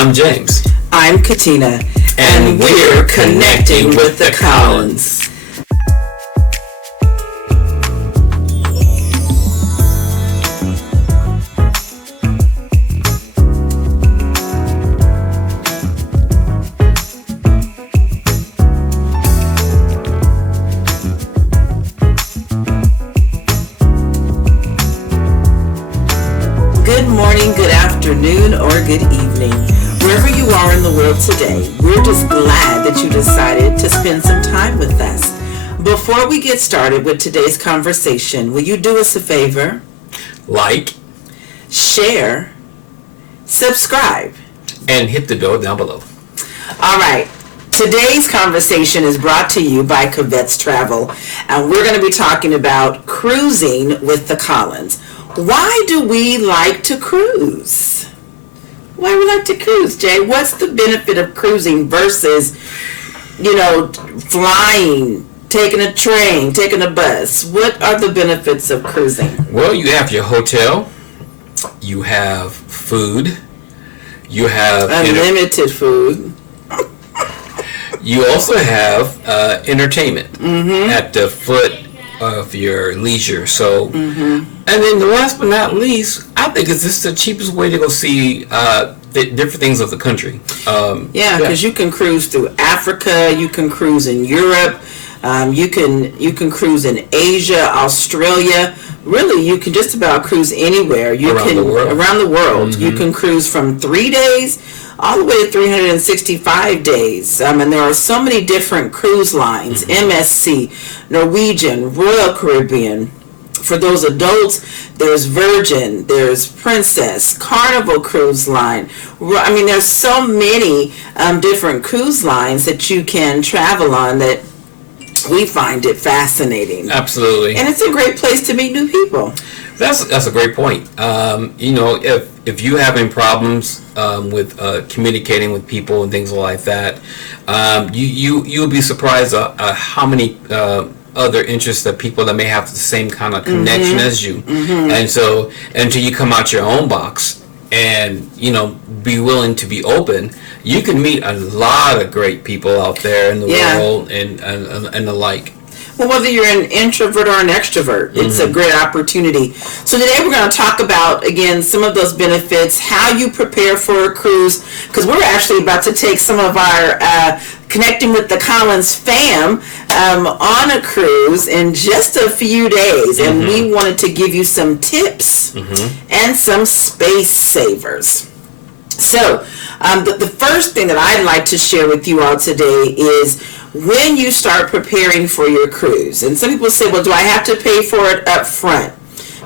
I'm James. I'm Katina. And we're connecting with the Collins. Good morning, good afternoon, or good evening. Wherever you are in the world today, we're just glad that you decided to spend some time with us. Before we get started with today's conversation, will you do us a favor? Like, share, subscribe, and hit the bell down below. All right. Today's conversation is brought to you by Covette's Travel, and we're going to be talking about cruising with the Collins. Why do we like to cruise? Why do we like to cruise, Jay? What's the benefit of cruising versus, flying, taking a train, taking a bus? What are the benefits of cruising? Well, you have your hotel, you have food, you have unlimited food. You also have entertainment at the foot of your leisure. So, and then the last but not least, I think it's just the cheapest way to go see different things of the country. Because you can cruise through Africa, you can cruise in Europe, you can cruise in Asia, Australia. Really, you can just about cruise anywhere. Around the world. You can cruise from 3 days all the way to 365 days. And there are so many different cruise lines, MSC, Norwegian, Royal Caribbean. For those adults, there's Virgin, there's Princess, Carnival Cruise Line. I mean, there's so many different cruise lines that you can travel on that we find it fascinating. Absolutely. And it's a great place to meet new people. That's a great point. If you having problems with communicating with people and things like that, you'll be surprised at how many other interests that people that may have the same kind of connection as you. And so until you come out your own box and be willing to be open, you can meet a lot of great people out there in the world and the like. Well, whether you're an introvert or an extrovert, it's a great opportunity. So today we're going to talk about, again, some of those benefits, how you prepare for a cruise, because we're actually about to take some of our Connecting with the Collins fam on a cruise in just a few days. And we wanted to give you some tips and some space savers. So the first thing that I'd like to share with you all today is when you start preparing for your cruise. And some people say, well, do I have to pay for it up front?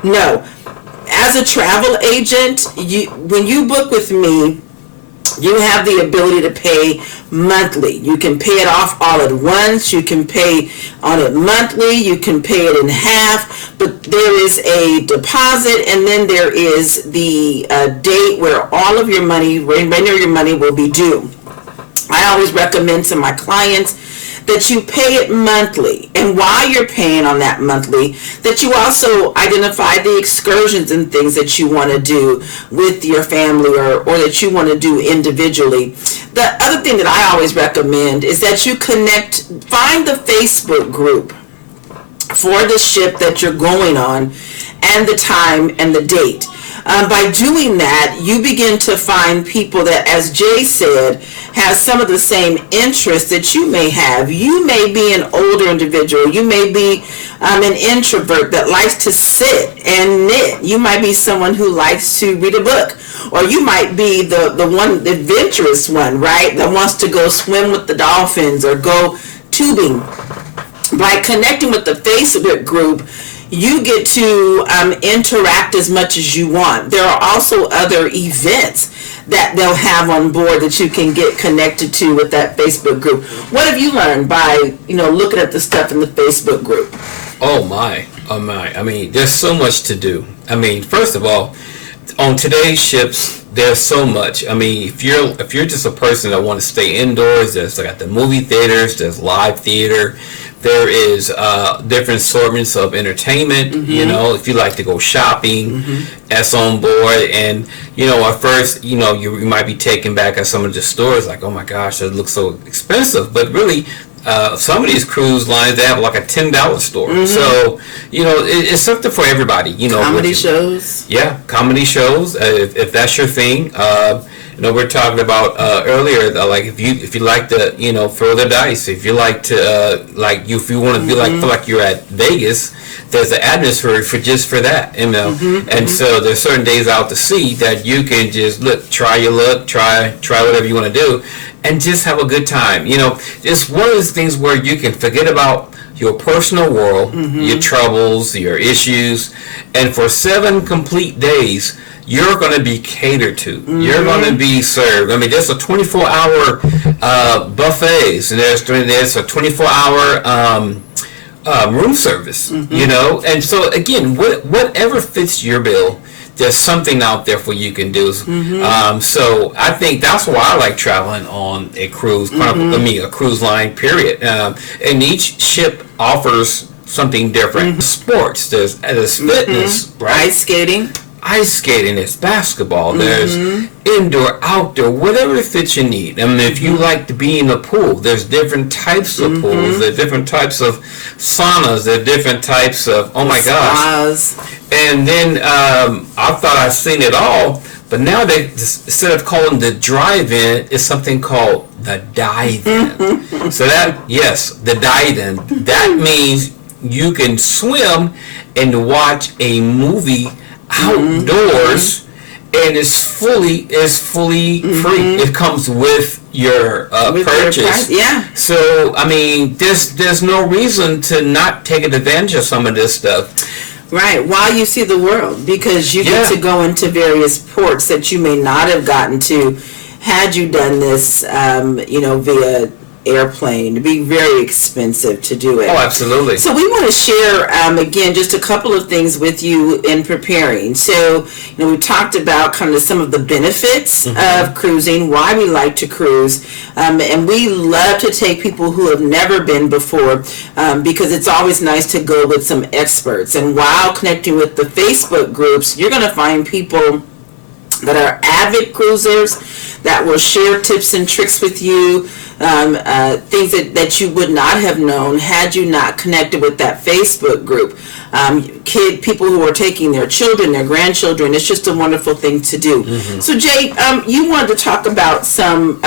No. As a travel agent, when you book with me, you have the ability to pay monthly. You can pay it off all at once. You can pay on it monthly. You can pay it in half. But there is a deposit, and then there is the date where all of your money, remainder of your money, will be due. I always recommend to my clients that you pay it monthly, and while you're paying on that monthly, that you also identify the excursions and things that you want to do with your family or that you want to do individually. The other thing that I always recommend is that you find the Facebook group for the ship that you're going on and the time and the date. By doing that, you begin to find people that, as Jay said, have some of the same interests that you may have. You may be an older individual. You may be an introvert that likes to sit and knit. You might be someone who likes to read a book. Or you might be the adventurous one, right, that wants to go swim with the dolphins or go tubing. By connecting with the Facebook group, you get to interact as much as you want. There are also other events that they'll have on board that you can get connected to with that Facebook group. What have you learned by, looking at the stuff in the Facebook group? Oh my. I mean, there's so much to do. I mean, first of all, on today's ships, there's so much. I mean, if you're just a person that want to stay indoors, there's like at the movie theaters, there's live theater, there is different assortments of entertainment. You know, if you like to go shopping, that's on board. And you know, at first, you know, you might be taken back at some of the stores, like, oh my gosh, that looks so expensive. But really, some of these cruise lines, they have like a $10 store. So, you know, it's something for everybody. You know, Comedy shows. yeah, comedy shows. If that's your thing, you know, we're talking about earlier. Like if you like to, you know, throw the dice. If you like to, if you want to feel like you're at Vegas, there's an atmosphere for that. You know, and so there's certain days out to sea that you can just try your luck, try whatever you want to do, and just have a good time. You know, it's one of those things where you can forget about your personal world, your troubles, your issues, and for 7 complete days, you're going to be catered to. You're going to be served. I mean, there's a 24-hour buffets, and there's a 24-hour room service. You know, and so again, whatever fits your bill, there's something out there for you can do. So I think that's why I like traveling on a cruise. A cruise line. Period. And each ship offers something different. Sports. There's fitness. Right? Ice skating, there's basketball, there's indoor, outdoor, whatever fits your need. I mean, if you like to be in a pool, there's different types of pools, there's different types of saunas, there's different types of, oh my gosh. And then I thought I'd seen it all, but now they, instead of calling the drive-in, it's something called the dive-in. So that, yes, the dive-in, that means you can swim and watch a movie outdoors, and it's fully free. It comes with your purchase. So I mean, there's no reason to not take advantage of some of this stuff. Right, while you see the world, because you get to go into various ports that you may not have gotten to had you done this, you know, via airplane. It'd be very expensive to do it. Oh, absolutely. So we want to share, again, just a couple of things with you in preparing. So, you know, we talked about kind of some of the benefits of cruising, why we like to cruise, and we love to take people who have never been before, because it's always nice to go with some experts. And while connecting with the Facebook groups, you're going to find people that are avid cruisers that will share tips and tricks with you, things that you would not have known had you not connected with that Facebook group. People who are taking their children, their grandchildren. It's just a wonderful thing to do. So Jay, you wanted to talk about some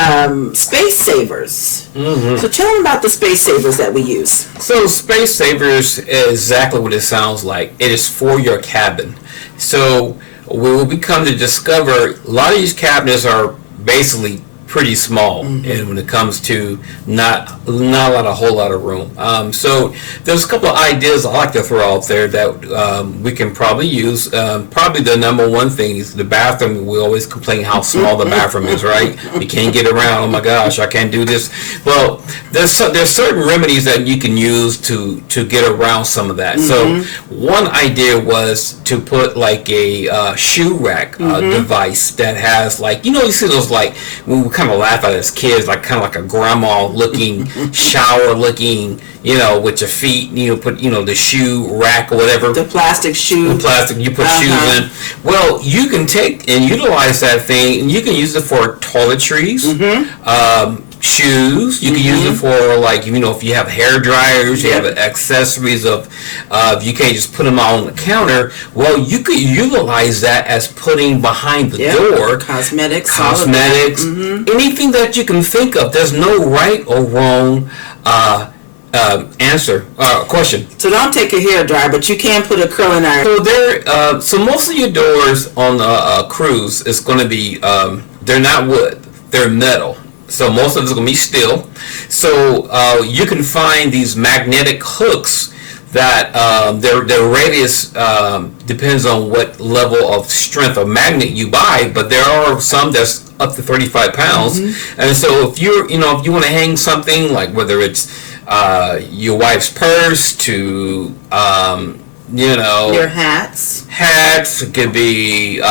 space savers. So tell them about the space savers that we use. So space savers is exactly what it sounds like. It is for your cabin. So we come to discover a lot of these cabinets are basically pretty small, and when it comes to not a whole lot of room. So there's a couple of ideas I like to throw out there that we can probably use. Probably the number one thing is the bathroom. We always complain how small the bathroom is, right? You can't get around. Oh my gosh, I can't do this. Well, there's certain remedies that you can use to get around some of that. So one idea was to put like a shoe rack device that has, like, you know, you see those, like, when we kind of laugh at as kids, like kind of like a grandma looking shower looking, you know, with your feet, you know, put, you know, the shoe rack or whatever, the plastic shoe, you put shoes in. Well, you can take and utilize that thing, and you can use it for toiletries, shoes. You can use it for, like, you know, if you have hair dryers, you have accessories of you can't just put them all on the counter. Well, you could utilize that as putting behind the door. Cosmetics, anything that you can think of. There's no right or wrong question. So don't take a hair dryer, but you can put a curling iron. So most of your doors on a cruise is going to be they're not wood, they're metal. So most of it's going to be steel. So you can find these magnetic hooks that their radius depends on what level of strength of magnet you buy, but there are some that's up to 35 pounds. And so if you want to hang something, like whether it's your wife's purse to your hats. It could be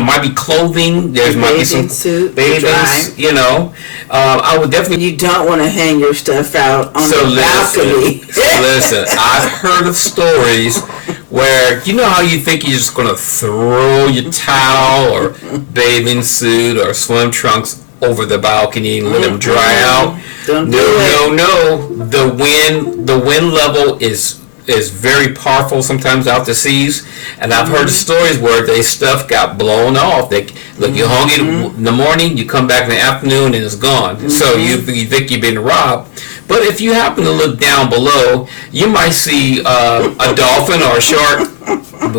might be clothing. There's might be some bathing suit, bathing. dry. I would definitely. You don't want to hang your stuff out on So the balcony. listen, I've heard of stories where how you think you're just gonna throw your towel or bathing suit or swim trunks over the balcony and let them dry out. Don't do No, no. The wind level is very powerful sometimes out to seas, and I've heard stories where their stuff got blown off. You hung it in the morning, you come back in the afternoon, and it's gone. So you think you've been robbed. But if you happen to look down below, you might see a dolphin or a shark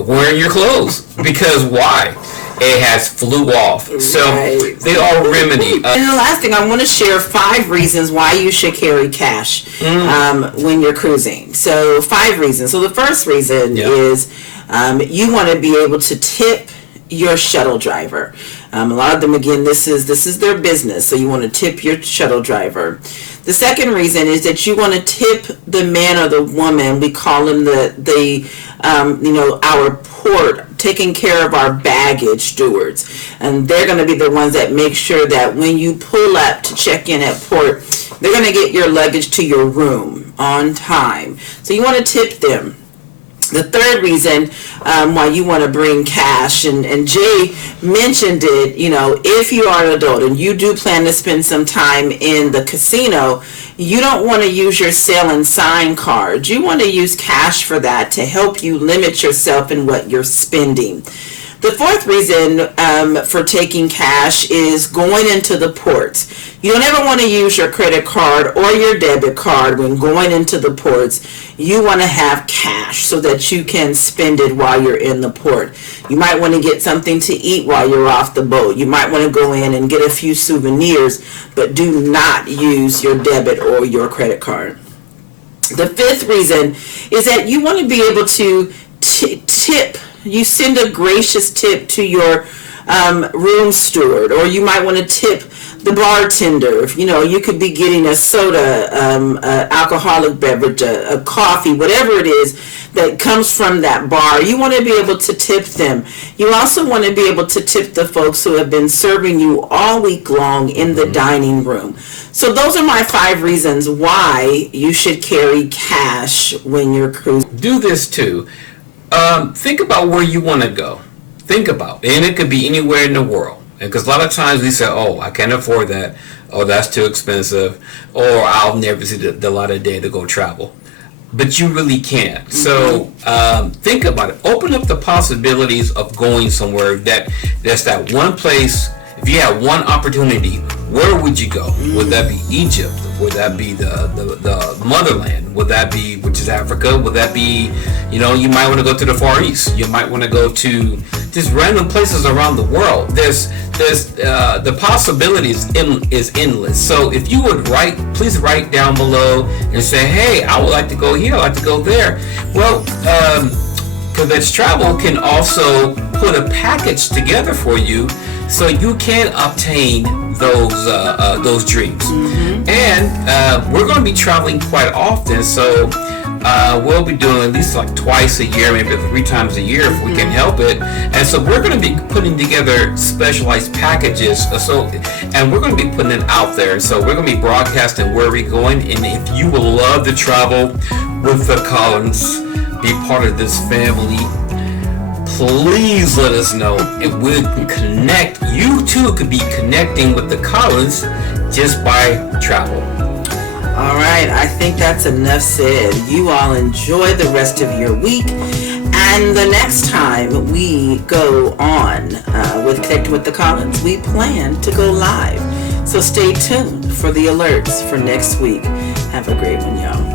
wearing your clothes. Because why? It has flew off. So Right. they are remedy. And the last thing, I want to share 5 reasons why you should carry cash when you're cruising. So 5 reasons. So the first reason is you want to be able to tip your shuttle driver. A lot of them, again, this is their business, so you want to tip your shuttle driver. The second reason is that you want to tip the man or the woman. We call them our port, taking care of our baggage stewards, and they're going to be the ones that make sure that when you pull up to check in at port, they're going to get your luggage to your room on time. So you want to tip them. The third reason why you want to bring cash, and Jay mentioned it, if you are an adult and you do plan to spend some time in the casino, you don't want to use your sale and sign card. You want to use cash for that to help you limit yourself in what you're spending. The fourth reason for taking cash is going into the ports. You don't ever want to use your credit card or your debit card when going into the ports. You want to have cash so that you can spend it while you're in the port. You might want to get something to eat while you're off the boat. You might want to go in and get a few souvenirs, but do not use your debit or your credit card. The fifth reason is that you want to be able to tip. You send a gracious tip to your room steward, or you might want to tip the bartender. You could be getting a soda, alcoholic beverage, a coffee, whatever it is that comes from that bar. You want to be able to tip them. You also want to be able to tip the folks who have been serving you all week long in the dining room. So those are my 5 reasons why you should carry cash when you're cruising. Do this too. Think about where you want to go. Think about, and it could be anywhere in the world. Because a lot of times we say, "Oh, I can't afford that," "Oh, that's too expensive," or "I'll never see the light of day to go travel." But you really can't. So think about it. Open up the possibilities of going somewhere that's that one place. If you had one opportunity, where would you go? Would that be Egypt? Would that be the motherland? Would that be, which is Africa? Would that be, you might want to go to the Far East. You might want to go to just random places around the world. There's the possibilities is endless. So if you would please write down below and say, hey, I would like to go here, I'd like to go there. Well, because Let's Travel can also put a package together for you, so you can obtain those dreams. And we're going to be traveling quite often, so we'll be doing at least like twice a year, maybe 3 times a year if we can help it. And so we're going to be putting together specialized packages, and we're going to be putting it out there. So we're going to be broadcasting where we're going, and if you would love to travel with the Collins, be part of this family, please let us know, and we can connect. You too could be connecting with the Collins just by travel. All right, I think that's enough said. You all enjoy the rest of your week, and the next time we go on with Connecting with the Collins, we plan to go live. So stay tuned for the alerts for next week. Have a great one, y'all.